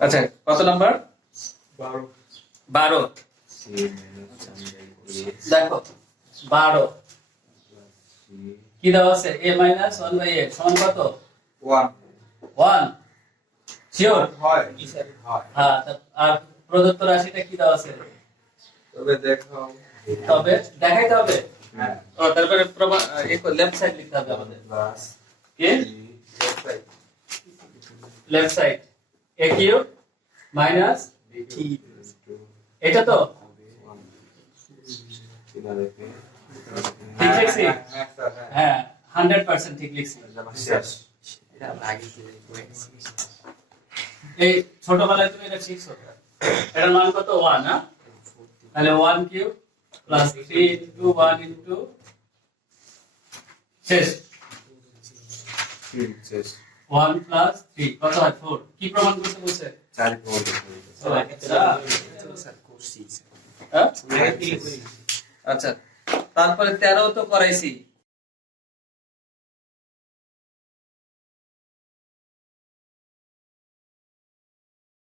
আচ্ছা কত নাম্বার? 12। দেখো 12 কি দেওয়া আছে? a - 1/a সমান কত? 1 শিওর হয় হ্যাঁ। আর প্রদত্ত রাশিটা কি দেওয়া আছে? তবে দেখাও তবে দেখাইতে হবে। হ্যাঁ ও তারপরে লেফট সাইড লিখতে হবে আমাদের। প্লাস কি left side a cube minus এটা তো ঠিক লিখছি? হ্যাঁ 100% ঠিক লিখছি। এই ছোটবেলায় তুমি এটা শিখছো। এটার মান কত? 1 না? তাহলে 1 কিউব প্লাস 3 ইনটু 1 ইনটু শেষ 1 প্লাস 3 কত হয়? 4। কি প্রমাণ করতে বলছে? হ্যাঁ? আচ্ছা তারপরে 13 তো করাইছি।